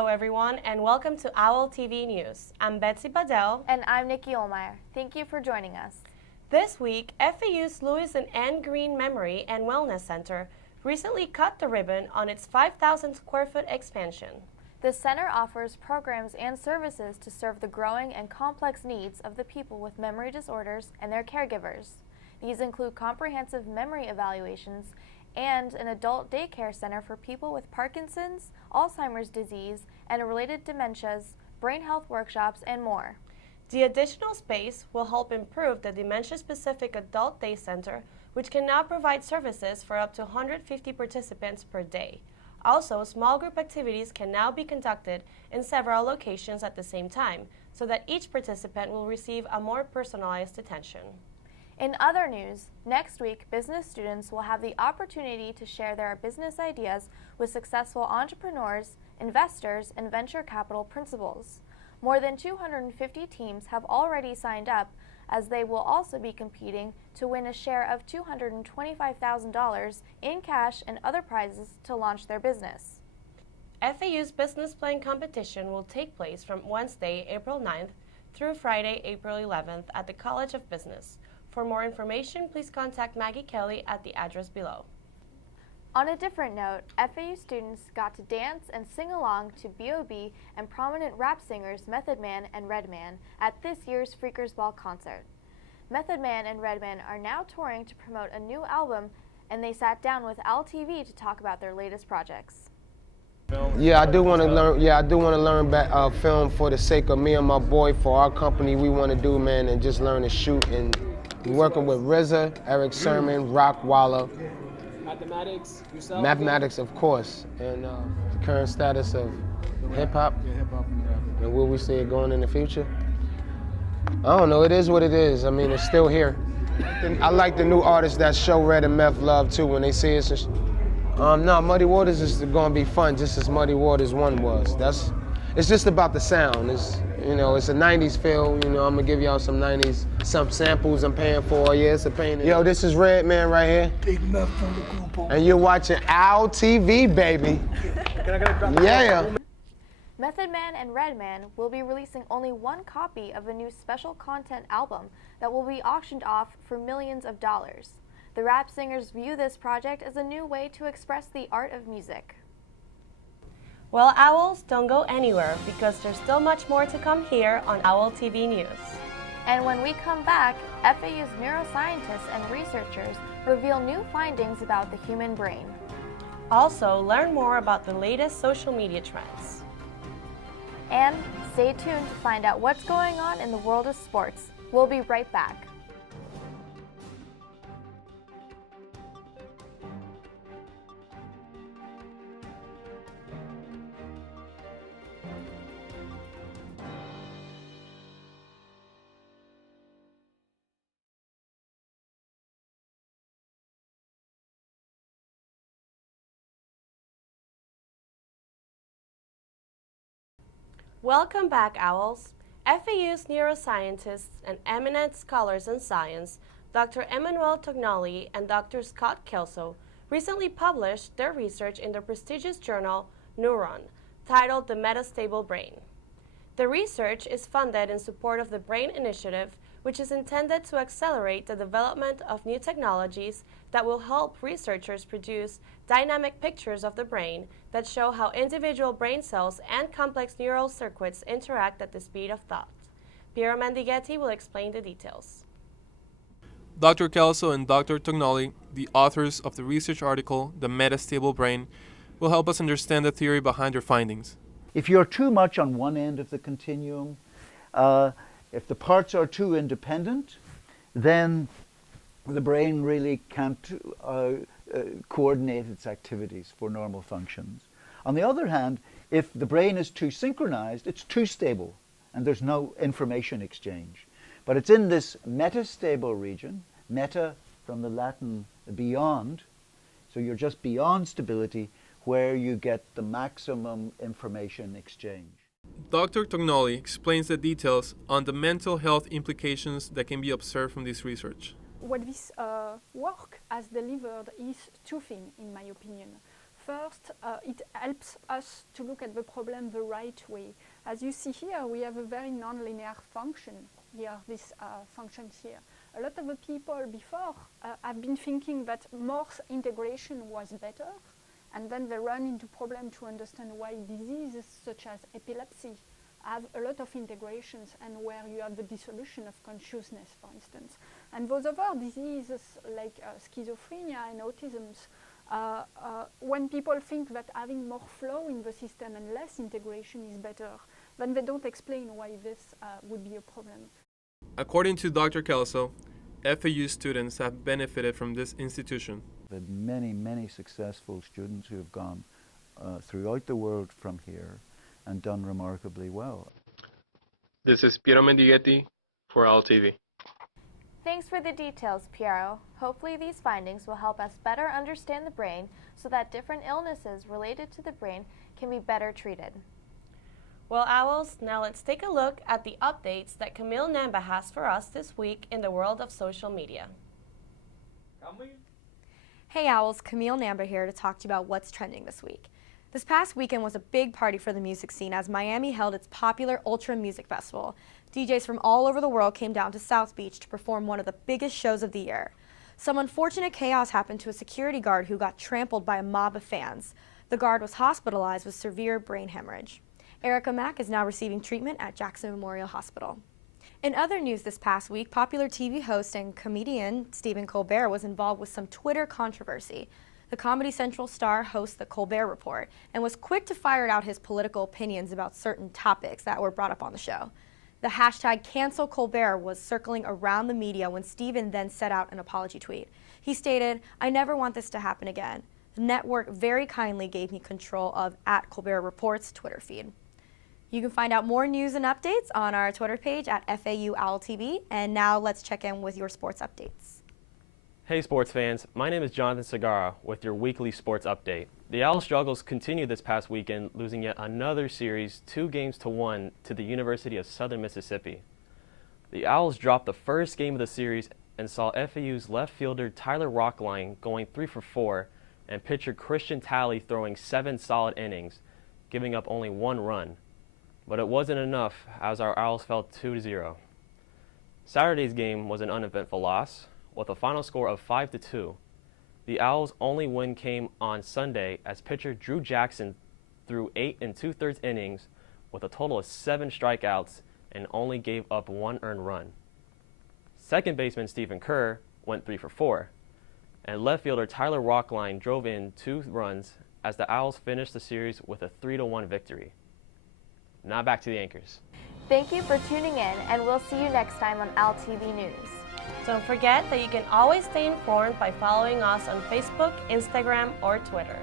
Hello everyone and welcome to Owltv News. I'm Betsy Badell. And I'm Nikki Olmeyer. Thank you for joining us. This week, FAU's Louis and Anne Green Memory and Wellness Center recently cut the ribbon on its 5,000 square foot expansion. The center offers programs and services to serve the growing and complex needs of the people with memory disorders and their caregivers. These include comprehensive memory evaluations and an adult daycare center for people with Parkinson's, Alzheimer's disease, and related dementias, brain health workshops, and more. The additional space will help improve the dementia-specific adult day center, which can now provide services for up to 150 participants per day. Also, small group activities can now be conducted in several locations at the same time, so that each participant will receive a more personalized attention. In other news, next week, business students will have the opportunity to share their business ideas with successful entrepreneurs, investors, and venture capital principals. More than 250 teams have already signed up, as they will also be competing to win a share of $225,000 in cash and other prizes to launch their business. FAU's business plan competition will take place from Wednesday, April 9th through Friday, April 11th at the College of Business. For more information, please contact Maggie Kelly at the address below. On a different note, FAU students got to dance and sing along to B.O.B. and prominent rap singers Method Man and Redman at this year's Freakers Ball concert. Method Man and Redman are now touring to promote a new album, and they sat down with Owltv to talk about their latest projects. Yeah, I do want to learn. Yeah, I do want to learn film for the sake of me and my boy, for our company. We want to do, man, and just learn to shoot. And we're working with RZA, Eric Sermon, Rock Waller. Mathematics, yourself? Mathematics, of course, and the current status of hip-hop, and where we see it going in the future. I don't know, it is what it is. I mean, it's still here. I like the new artists that show Red and Meth love, too, when they see it. No, Muddy Waters is going to be fun, just as Muddy Waters 1 was. It's just about the sound. It's a 90s feel. I'm going to give y'all some 90s, some samples I'm paying for. Yeah, it's a pain. Yo, this is Redman right here. And you're watching Owltv, baby. Yeah. Method Man and Redman will be releasing only one copy of a new special content album that will be auctioned off for millions of dollars. The rap singers view this project as a new way to express the art of music. Well, Owls, don't go anywhere because there's still much more to come here on Owltv News. And when we come back, FAU's neuroscientists and researchers reveal new findings about the human brain. Also, learn more about the latest social media trends. And stay tuned to find out what's going on in the world of sports. We'll be right back. Welcome back, Owls. FAU's neuroscientists and eminent scholars in science, Dr. Emmanuel Tognoli and Dr. Scott Kelso, recently published their research in the prestigious journal Neuron, titled The Metastable Brain. The research is funded in support of the Brain Initiative, which is intended to accelerate the development of new technologies that will help researchers produce dynamic pictures of the brain that show how individual brain cells and complex neural circuits interact at the speed of thought. Piero Mendighetti will explain the details. Dr. Kelso and Dr. Tognoli, the authors of the research article, The Metastable Brain, will help us understand the theory behind their findings. If you're too much on one end of the continuum, if the parts are too independent, then the brain really can't coordinate its activities for normal functions. On the other hand, if the brain is too synchronized, it's too stable, and there's no information exchange. But it's in this metastable region, meta from the Latin beyond, so you're just beyond stability, where you get the maximum information exchange. Dr. Tognoli explains the details on the mental health implications that can be observed from this research. What this work has delivered is two things, in my opinion. First, it helps us to look at the problem the right way. As you see here, we have a very nonlinear function here, this function here. A lot of the people before have been thinking that more integration was better, and then they run into problems to understand why diseases such as epilepsy have a lot of integrations and where you have the dissolution of consciousness, for instance. And those other diseases like schizophrenia and autism, when people think that having more flow in the system and less integration is better, then they don't explain why this would be a problem. According to Dr. Kelso, FAU students have benefited from this institution. We've had many, many successful students who have gone throughout the world from here and done remarkably well. This is Piero Mendighetti for Owltv. Thanks for the details, Piero. Hopefully these findings will help us better understand the brain so that different illnesses related to the brain can be better treated. Well, Owls, now let's take a look at the updates that Camille Namba has for us this week in the world of social media. Hey Owls, Camille Namba here to talk to you about what's trending this week. This past weekend was a big party for the music scene as Miami held its popular Ultra Music Festival. DJs from all over the world came down to South Beach to perform one of the biggest shows of the year. Some unfortunate chaos happened to a security guard who got trampled by a mob of fans. The guard was hospitalized with severe brain hemorrhage. Erica Mack is now receiving treatment at Jackson Memorial Hospital. In other news this past week, popular TV host and comedian Stephen Colbert was involved with some Twitter controversy. The Comedy Central star hosts The Colbert Report and was quick to fire out his political opinions about certain topics that were brought up on the show. The hashtag #CancelColbert was circling around the media when Stephen then set out an apology tweet. He stated, "I never want this to happen again. The network very kindly gave me control of @ColbertReport's Twitter feed." You can find out more news and updates on our Twitter page at FAU Owltv. And now let's check in with your sports updates. Hey sports fans, my name is Jonathan Segara with your weekly sports update. The Owls' struggles continued this past weekend, losing yet another series 2-1 to the University of Southern Mississippi. The Owls dropped the first game of the series and saw FAU's left fielder Tyler Rockline going 3 for 4 and pitcher Christian Talley throwing 7 solid innings, giving up only 1 run. But it wasn't enough as our Owls fell 2-0. Saturday's game was an uneventful loss, with a final score of 5-2. The Owls' only win came on Sunday as pitcher Drew Jackson threw 8 2/3 innings with a total of 7 strikeouts and only gave up 1 earned run. Second baseman Stephen Kerr went 3 for 4, and left fielder Tyler Rockline drove in 2 runs as the Owls finished the series with a 3-1 victory. Now back to the anchors. Thank you for tuning in, and we'll see you next time on Owltv News. Don't forget that you can always stay informed by following us on Facebook, Instagram, or Twitter.